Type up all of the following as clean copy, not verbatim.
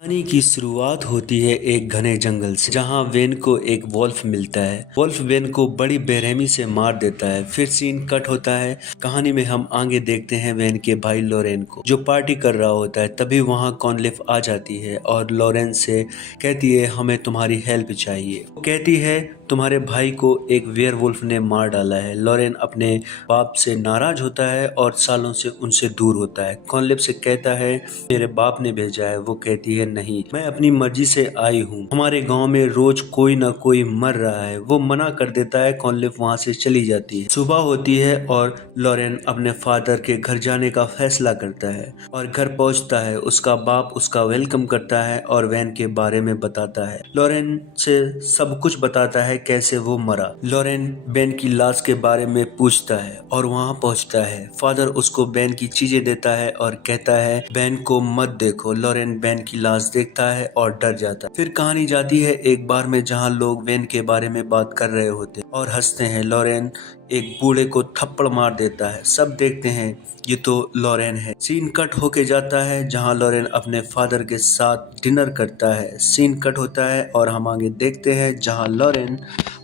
कहानी की शुरुआत होती है एक घने जंगल से, जहां वेन को एक वॉल्फ मिलता है। वॉल्फ वेन को बड़ी बेरहमी से मार देता है। फिर सीन कट होता है। कहानी में हम आगे देखते हैं वेन के भाई लॉरेन को, जो पार्टी कर रहा होता है। तभी वहां कॉर्नलिफ आ जाती है और लॉरेन से कहती है, हमें तुम्हारी हेल्प चाहिए। वो कहती है, तुम्हारे भाई को एक वेयरवुल्फ ने मार डाला है। लॉरेन अपने बाप से नाराज होता है और सालों से उनसे दूर होता है। कॉर्नलिफ से कहता है, मेरे बाप ने भेजा है। वो कहती है, नहीं, मैं अपनी मर्जी से आई हूँ। हमारे गांव में रोज कोई ना कोई मर रहा है। वो मना कर देता है। कॉर्नलिफ वहाँ से चली जाती है। सुबह होती है और लॉरेन अपने फादर के घर जाने का फैसला करता है और घर पहुँचता है। उसका बाप उसका वेलकम करता है और वैन के बारे में बताता है। लॉरेन से सब कुछ बताता है, कैसे वो मरा। लॉरेन बेन की लाश के बारे में पूछता है और वहाँ पहुँचता है। फादर उसको बेन की चीजें देता है और कहता है, बेन को मत देखो। लॉरेन बेन की लाश देखता है और डर जाता है। फिर कहानी जाती है एक बार में, जहाँ लोग बेन के बारे में बात कर रहे होते और हंसते हैं। लॉरेन एक बूढ़े को थप्पड़ मार देता है। सब देखते हैं, ये तो लॉरेन है। सीन कट होके जाता है जहां लॉरेन अपने फादर के साथ डिनर करता है। सीन कट होता है और हम आगे देखते हैं जहां लॉरेन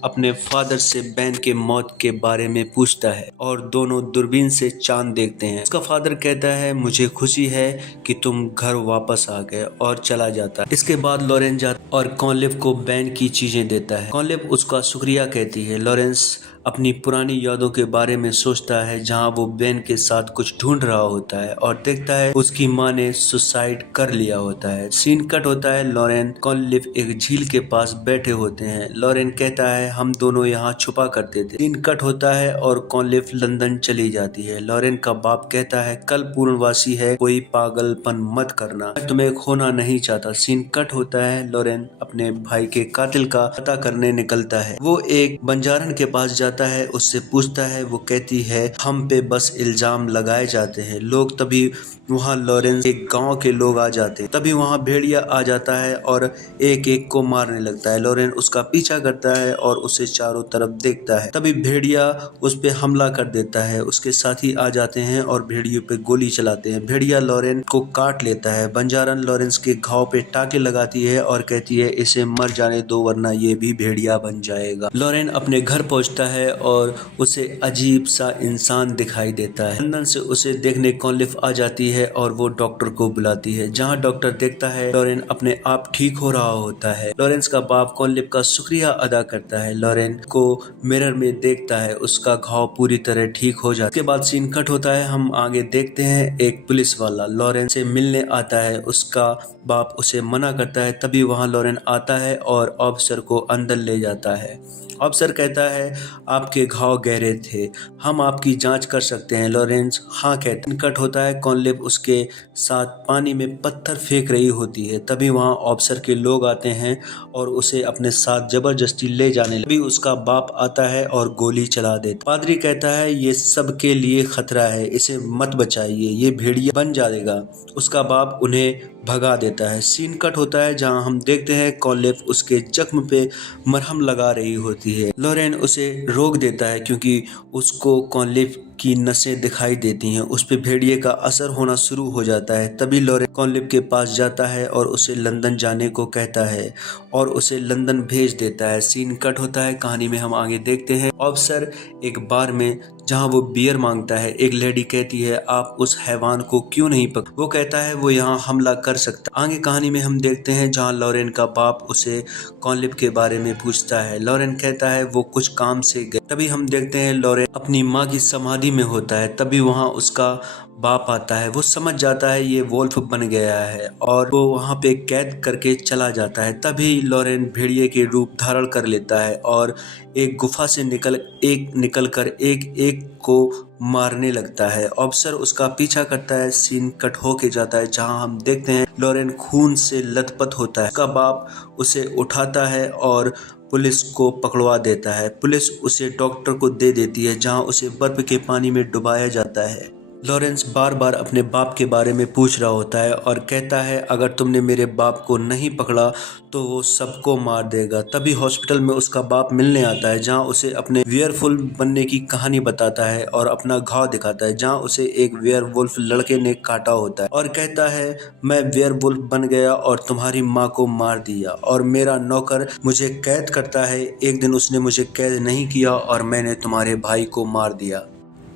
अपने फादर से बेन के मौत के बारे में पूछता है और दोनों दूरबीन से चांद देखते हैं। उसका फादर कहता है, मुझे खुशी है कि तुम घर वापस आ गए, और चला जाता है। इसके बाद लॉरेन जाता और कॉर्नलिफ को बेन की चीजें देता है। कॉर्नलिफ उसका शुक्रिया कहती है। लॉरेंस अपनी पुरानी यादों के बारे में सोचता है, जहां वो बेन के साथ कुछ ढूंढ रहा होता है और देखता है उसकी माँ ने सुसाइड कर लिया होता है। सीन कट होता है। लॉरेन कॉर्नलिफ एक झील के पास बैठे होते हैं। लॉरेन कहता है, हम दोनों यहाँ छुपा करते थे। सीन कट होता है और कॉर्नलिफ लंदन चली जाती है। लॉरेन का बाप कहता है, कल पूर्णवासी है, कोई पागलपन मत करना, मैं तुम्हें खोना नहीं चाहता। सीन कट होता है। लॉरेन अपने भाई के कातिल का पता करने निकलता है। वो एक बंजारन के पास जाता है, उससे पूछता है। वो कहती है, हम पे बस इल्जाम लगाए जाते हैं लोग। तभी वहाँ लॉरेंस एक गांव के लोग आ जाते हैं। तभी वहाँ भेड़िया आ जाता है और एक एक को मारने लगता है। लॉरेन उसका पीछा करता है और उसे चारों तरफ देखता है। तभी भेड़िया उस पे हमला कर देता है। उसके साथी आ जाते हैं और भेड़ियों पे गोली चलाते हैं। भेड़िया लॉरेन को काट लेता है। बंजारन लॉरेंस के घाव पे टाके लगाती है और कहती है, इसे मर जाने दो, वरना ये भी भेड़िया बन जाएगा। लॉरेन अपने घर पहुंचता है और उसे अजीब सा इंसान दिखाई देता है। लंदन से उसे देखने कॉर्नलिफ आ जाती है और वो डॉक्टर को बुलाती है। जहां डॉक्टर देखता है लॉरेन अपने आप ठीक हो रहा होता है। लॉरेंस का बाप कॉर्नलिफ का शुक्रिया अदा करता है। लॉरेन को मिरर में देखता है, उसका घाव पूरी तरह ठीक हो जाता है। उसके बाद सीन कट होता है। हम आगे देखते हैं एक पुलिस वाला लॉरेन से मिलने आता है। उसका बाप उसे मना करता है। तभी वहां लॉरेन आता है और ऑफिसर को अंदर ले जाता है। ऑफिसर कहता है, आपके घाव गहरे थे, हम आपकी जांच कर सकते हैं। लॉरेंस हाँ कहते हैं। कट होता है। कॉर्नलिफ उसके साथ पानी में पत्थर फेंक रही होती है। तभी वहाँ ऑफिसर के लोग आते हैं और उसे अपने साथ जबरदस्ती ले जाने लगते। तभी उसका बाप आता है और गोली चला देता। पादरी कहता है, ये सबके लिए खतरा है, इसे मत बचाइए, ये भेड़िया बन जाएगा। उसका बाप उन्हें भगा देता है। सीन कट होता है जहां हम देखते हैं कॉर्नलिफ उसके जख्म पे मरहम लगा रही होती है। लॉरेन उसे रोक देता है क्योंकि उसको कॉर्नलिफ की नसें दिखाई देती हैं। उस पे भेड़िए का असर होना शुरू हो जाता है। तभी लॉरेन कॉर्नलिफ के पास जाता है और उसे लंदन जाने को कहता है और उसे लंदन भेज देता है। सीन कट होता है। कहानी में हम आगे देखते हैं ऑफिसर एक बार में, जहां वो बियर मांगता है। एक लेडी कहती है, आप उस हैवान को क्यों नहीं पकड़। वो कहता है, वो यहाँ हमला कर सकता। आगे कहानी में हम देखते हैं जहां लॉरेन का बाप उसे कॉर्नलिफ के बारे में पूछता है। लॉरेन कहता है, वो कुछ काम से गए। तभी हम देखते हैं लॉरेन अपनी माँ की समाधि में होता है। तभी वहाँ उसका बाप आता है। वो समझ जाता है ये वोल्फ बन गया है और वो वहाँ पे कैद करके चला जाता है। तभी लॉरेन भेड़िए के रूप धारण कर लेता है और एक गुफा से निकल कर एक एक को मारने लगता है। ऑफिसर उसका पीछा करता है। सीन कट होके जाता है जहां हम देखते हैं लॉरेन खून से लथपथ होता है। उसका बाप उसे उठाता है और पुलिस को पकड़वा देता है। पुलिस उसे डॉक्टर को दे देती है, जहां उसे बर्फ के पानी में डुबाया जाता है। लॉरेंस बार बार अपने बाप के बारे में पूछ रहा होता है और कहता है अगर तुमने मेरे बाप को नहीं पकड़ा तो वो सबको मार देगा। तभी हॉस्पिटल में उसका बाप मिलने आता है, जहां उसे अपने वेयरवुल्फ बनने की कहानी बताता है और अपना घाव दिखाता है जहां उसे एक वेयरवुल्फ लड़के ने काटा होता है, और कहता है मैं वेयरवुल्फ बन गया और तुम्हारी माँ को मार दिया और मेरा नौकर मुझे कैद करता है। एक दिन उसने मुझे कैद नहीं किया और मैंने तुम्हारे भाई को मार दिया।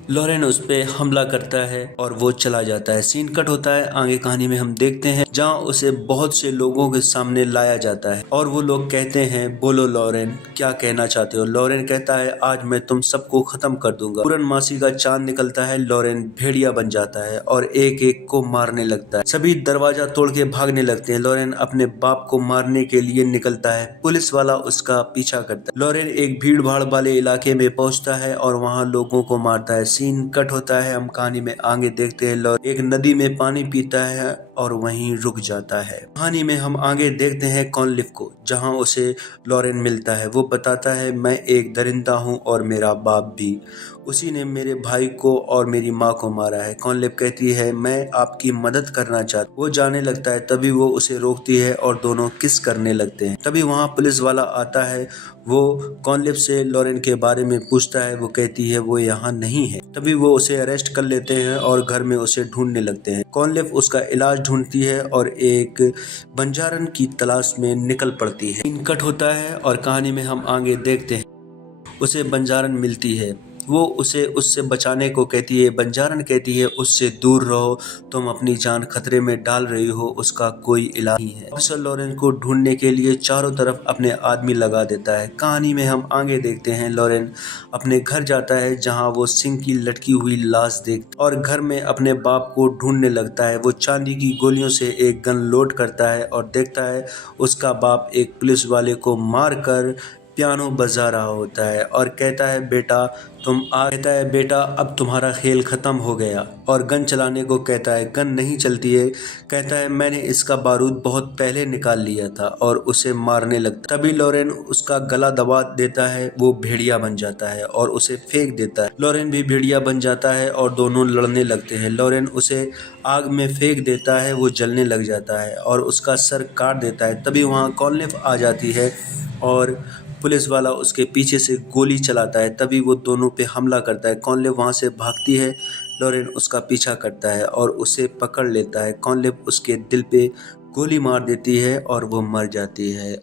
लॉरेन उस पे हमला करता है और वो चला जाता है। सीन कट होता है आगे कहानी में हम देखते हैं जहां उसे बहुत से लोगों के सामने लाया जाता है और वो लोग कहते हैं बोलो लॉरेन क्या कहना चाहते हो। लॉरेन कहता है आज मैं तुम सबको खत्म कर दूंगा। पूर्णमासी का चांद निकलता है, लॉरेन भेड़िया बन जाता है और एक एक को मारने लगता है। सभी दरवाजा तोड़ के भागने लगते हैं। लॉरेन अपने बाप को मारने के लिए निकलता है, पुलिस वाला उसका पीछा करता है। लॉरेन एक भीड़ भाड़ वाले इलाके में पहुंचता है और वहां लोगों को मारता है। सीन कट होता है, हम कहानी में आगे देखते हैं लॉरेन एक नदी में पानी पीता है और वहीं रुक जाता है। कहानी में हम आगे देखते हैं कॉनलिफ को, जहां उसे लॉरेन मिलता है। वो बताता है मैं एक दरिंदा हूं और मेरा बाप भी, उसी ने मेरे भाई को और मेरी माँ को मारा है। कॉनलिफ कहती है मैं आपकी मदद करना चाहती। वो जाने लगता है, तभी वो उसे रोकती है और दोनों किस करने लगते हैं। तभी वहाँ पुलिस वाला आता है, वो कॉनलिफ से लॉरेन के बारे में पूछता है। वो कहती है वो यहाँ नहीं है। तभी वो उसे अरेस्ट कर लेते हैं और घर में उसे ढूंढने लगते हैं। कॉनलिफ उसका इलाज ढूंढती है और एक बंजारन की तलाश में निकल पड़ती है। सीन कट होता है और कहानी में हम आगे देखते हैं उसे बंजारन मिलती है। वो उसे उससे बचाने को कहती है। बंजारन कहती है उससे दूर रहो, तुम अपनी जान खतरे में डाल रही हो, उसका कोई इलाज नहीं है। ऑफिसर लॉरेन को ढूंढने के लिए चारों तरफ अपने आदमी लगा देता है। कहानी में हम आगे देखते हैं लॉरेन अपने घर जाता है जहां वो सिंह की लटकी हुई लाश देखता और घर में अपने बाप को ढूंढने लगता है। वो चांदी की गोलियों से एक गन लोड करता है और देखता है उसका बाप एक पुलिस वाले को मार कर पियानो बजा रहा होता है और कहता है बेटा कहता है बेटा अब तुम्हारा खेल खत्म हो गया, और गन चलाने को कहता है। गन नहीं चलती है। कहता है मैंने इसका बारूद बहुत पहले निकाल लिया था और उसे मारने लगता। तभी लॉरेन उसका गला दबा देता है। वो भेड़िया बन जाता है और उसे फेंक देता है। लॉरेन भी भेड़िया बन जाता है और दोनों लड़ने लगते हैं। लॉरेन उसे आग में फेंक देता है, वो जलने लग जाता है और उसका सर काट देता है। तभी वहाँ कॉनलिफ आ जाती है और पुलिस वाला उसके पीछे से गोली चलाता है। तभी वो दोनों पे हमला करता है। कॉनलिफ वहाँ से भागती है, लॉरेन उसका पीछा करता है और उसे पकड़ लेता है। कॉनलिफ उसके दिल पे गोली मार देती है और वो मर जाती है।